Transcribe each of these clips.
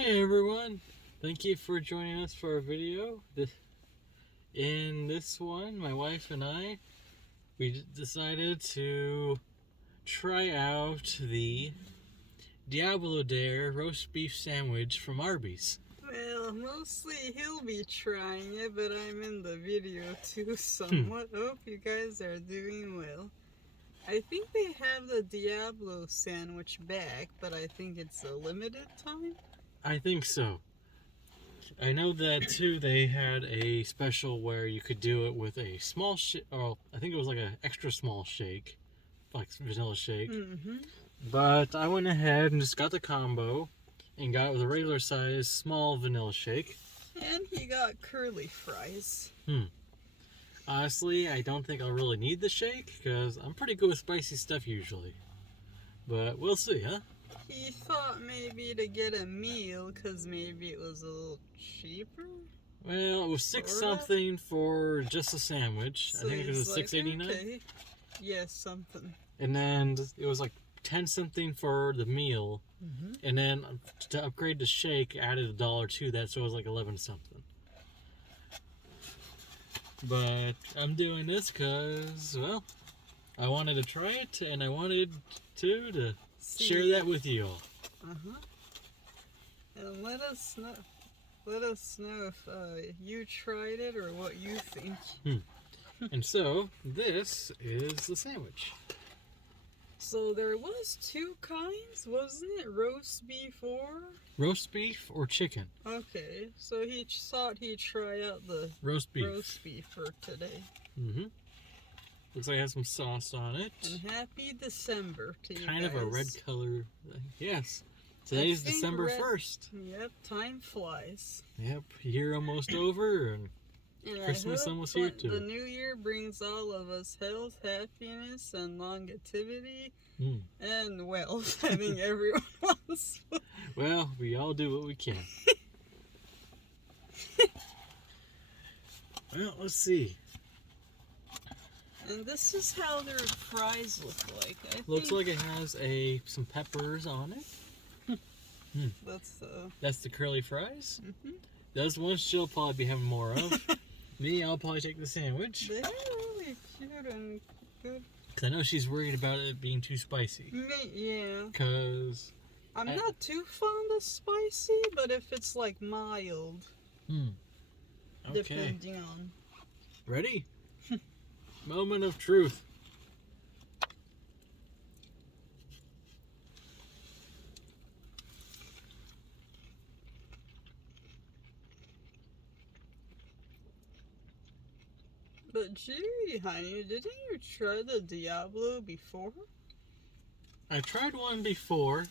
Hi everyone, thank you for joining us for our video. In this one, my wife and I, we decided to try out the Diablo Dare roast beef sandwich from Arby's. Well, mostly he'll be trying it, but I'm in the video too somewhat. Hope you guys are doing well. I think they have the Diablo sandwich back, but I think it's a limited time. I think so. I know that too. They had a special where you could do it with a small shake, or I think it was like an extra small shake, like vanilla shake. Mm-hmm. But I went ahead and just got the combo and got it with a regular size small vanilla shake. And he got curly fries. Honestly, I don't think I'll really need the shake because I'm pretty good with spicy stuff usually. But we'll see, huh? He thought maybe to get a meal because maybe it was a little cheaper. Well, it was $6 something for just a sandwich. So I think it was like, $6.89. Okay. Yeah, something. And then it was like 10 something for the meal. Mm-hmm. And then to upgrade the shake, added $1 to that, so it was like 11 something. But I'm doing this because, well, I wanted to try it and I wanted to share that with you all. And let us know if you tried it or what you think. And so this is the sandwich. So there was two kinds, wasn't it? Roast beef or? Roast beef or chicken? Okay, so he thought he'd try out the roast beef for today. Looks like it has some sauce on it. And happy December to you kind guys. of a red color. Yes. Today's December 1st. Yep, time flies. Yep, year almost over and Christmas almost here too. The new year brings all of us health, happiness, and longevity, and wealth. I think everyone wants. Well, we all do what we can. Well, let's see. And this is how their fries look like. Looks like it has some peppers on it. That's the curly fries. Those ones she'll probably be having more of. Me, I'll probably take the sandwich. They're really cute and good. Because I know she's worried about it being too spicy. Yeah. Because I'm not too fond of spicy, but if it's like mild. Okay. Depending on. Ready? Moment of truth. But gee, honey, didn't you try the Diablo before? I tried one before,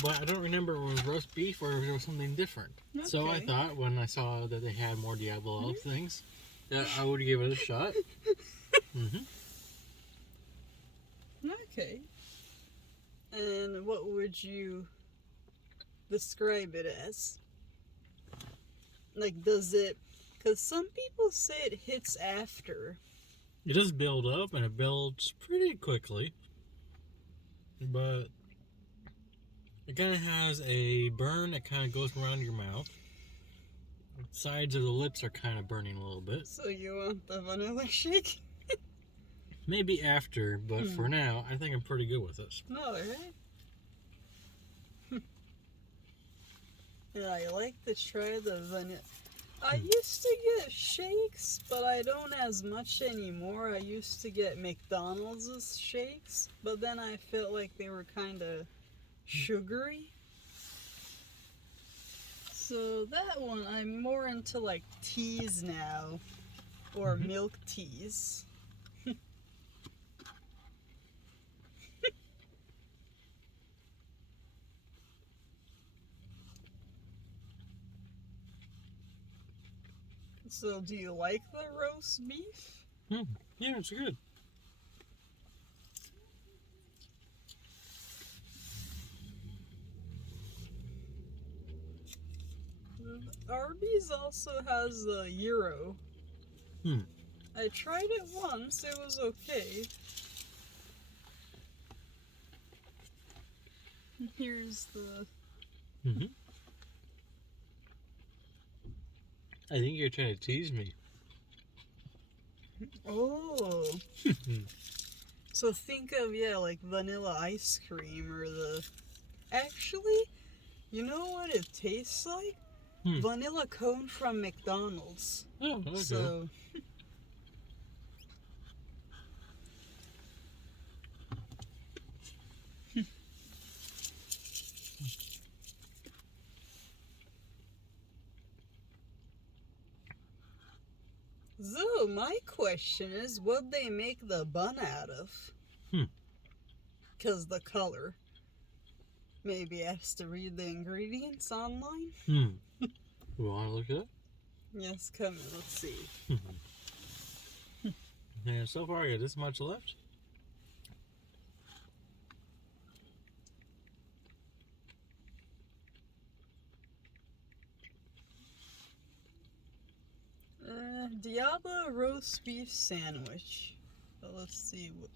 but I don't remember if it was roast beef or if it was something different. Okay. So I thought when I saw that they had more Diablo things, that I would give it a shot. Okay. And what would you describe it as? Like, does it... Because some people say it hits after. It does build up, and it builds pretty quickly. But it kind of has a burn that kind of goes around your mouth. Sides of the lips are kind of burning a little bit. So you want the vanilla shake? Maybe after, but for now, I think I'm pretty good with this. Alright. Yeah, I like to try the vanilla. I used to get shakes, but I don't as much anymore. I used to get McDonald's shakes, but then I felt like they were kind of sugary. So that one, I'm more into like teas now, or milk teas. So, do you like the roast beef? Yeah, it's good. Arbys also has the gyro. I tried it once, it was okay. Here's the... I think you're trying to tease me. Oh. So think of, yeah, like vanilla ice cream or the... Actually, you know what it tastes like? Vanilla cone from McDonald's. Oh, okay. So... So, my question is, what'd they make the bun out of? Because the color. Maybe has to read the ingredients online? You want to look it up? Yes, come in, let's see. And so far I got this much left. Diablo roast beef sandwich. So let's see what...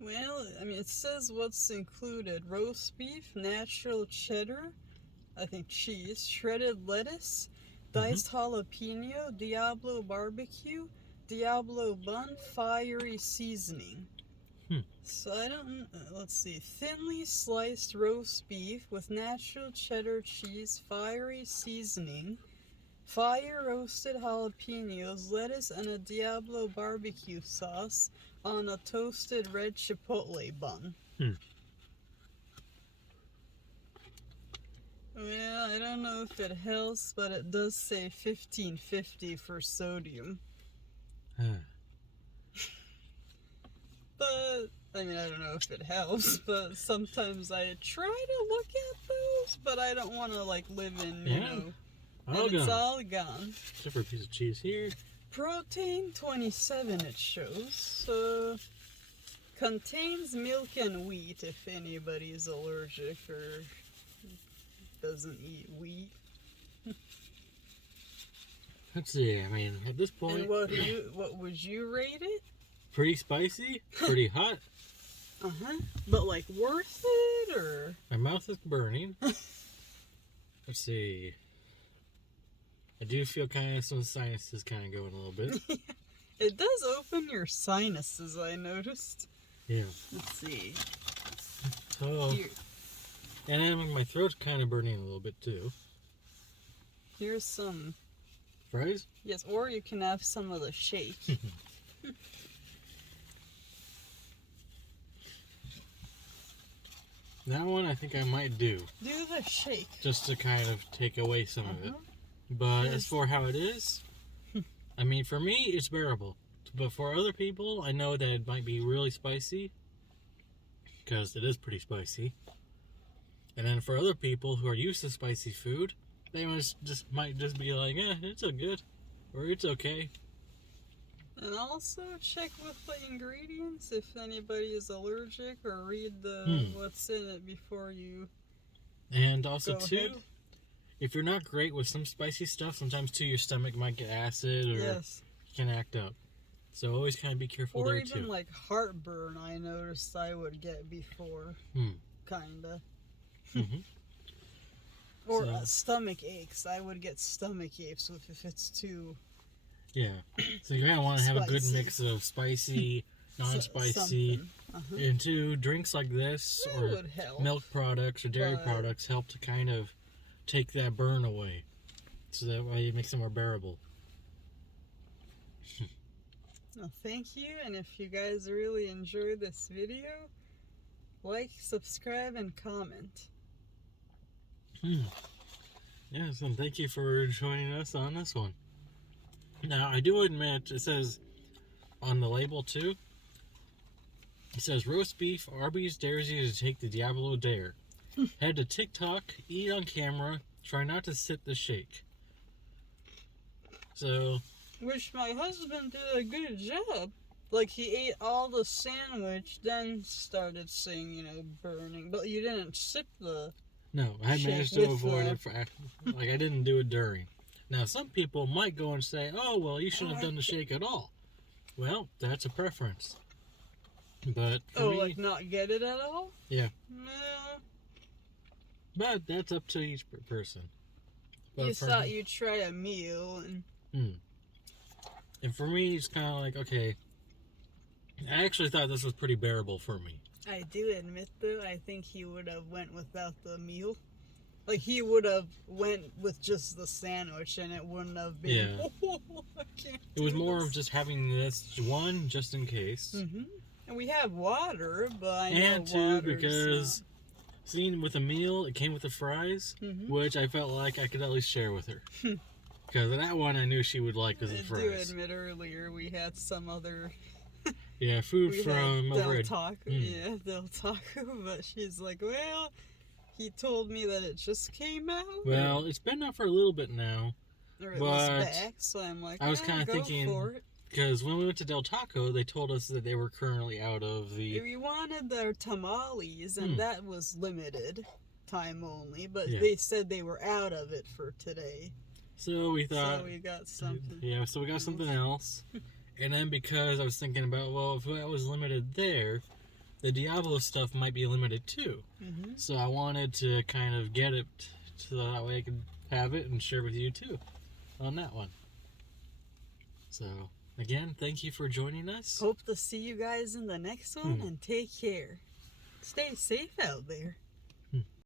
Well, I mean, it says what's included. Roast beef, natural cheddar, I think cheese, shredded lettuce, diced jalapeno, Diablo barbecue, Diablo bun, fiery seasoning. So I don't... let's see. Thinly sliced roast beef with natural cheddar cheese, fiery seasoning, fire roasted jalapenos, lettuce, and a Diablo barbecue sauce on a toasted red chipotle bun. Well, I don't know if it helps, but it does say 1550 for sodium. But, I mean, I don't know if it helps, but sometimes I try to look at those, but I don't want to, like, live in, you know, and it's all gone. Except for a piece of cheese here. Protein 27 it shows. Contains milk and wheat if anybody's allergic or doesn't eat wheat. Let's see, I mean, at this point... And what would you rate it? Pretty spicy, pretty hot. But like worth it, or? My mouth is burning. Let's see. I do feel kind of some sinuses kind of going a little bit. It does open your sinuses, I noticed. Yeah. Let's see. So, Here. and then my throat's kind of burning a little bit too. Here's some fries. Yes, or you can have some of the shake. That one I think I might do. Do the shake. Just to kind of take away some of it. But as for how it is, I mean, for me, it's bearable. But for other people, I know that it might be really spicy. Because it is pretty spicy. And then for other people who are used to spicy food, they might just be like, it's all good. Or it's okay. And also check with the ingredients if anybody is allergic, or read the what's in it before you. And also too, if you're not great with some spicy stuff, sometimes too your stomach might get acid or you can act up. So always kind of be careful there too. Or even like heartburn, I noticed I would get before, kinda. Or stomach aches. I would get stomach aches if it's too. Yeah, so you're gonna want to have a good mix of spicy, non-spicy, and too, drinks like this or milk products or dairy products help to kind of take that burn away, so that way it makes it more bearable. Well, thank you, and if you guys really enjoyed this video, like, subscribe, and comment. Yes, and thank you for joining us on this one. Now, I do admit, it says on the label too, it says roast beef, Arbys dares you to take the Diablo dare. Head to TikTok, eat on camera, try not to sip the shake. So... Which my husband did a good job. Like, he ate all the sandwich, then started saying, burning. But you didn't sip the... No, I managed to avoid it. I didn't do it during. Now, some people might go and say, oh, well, you shouldn't have done the shake at all. Well, that's a preference. But for me, like not get it at all? Yeah. No. But that's up to each person. But You for thought me- you'd try a meal, and And for me, it's kind of like, okay, I actually thought this was pretty bearable for me. I do admit though, I think he would have went without the meal. Like he would have went with just the sandwich, and it wouldn't have been. Yeah. Oh, I can't It was do more of this." just having this one just in case. And we have water, but I know And two, water's because seeing with a meal, it came with the fries, which I felt like I could at least share with her. Because that one I knew she would like was the I do fries. admit earlier we had some other Yeah, food we from had over Del at... Taco. Yeah, Del Taco, but she's like, well, he told me that it just came out. Well, it's been out for a little bit now. Or it but was back, so I'm like, I was kind of go thinking, for it. because when we went to Del Taco, they told us that they were currently out of the... We wanted their tamales, and that was limited time only, but Yeah. they said they were out of it for today. So we thought... So we got something. Yeah, so we got something else. And then because I was thinking about, well, if that was limited there, the Diablo stuff might be limited too. So I wanted to kind of get it so that way I could have it and share with you too on that one. So, again, thank you for joining us. Hope to see you guys in the next one, and take care. Stay safe out there.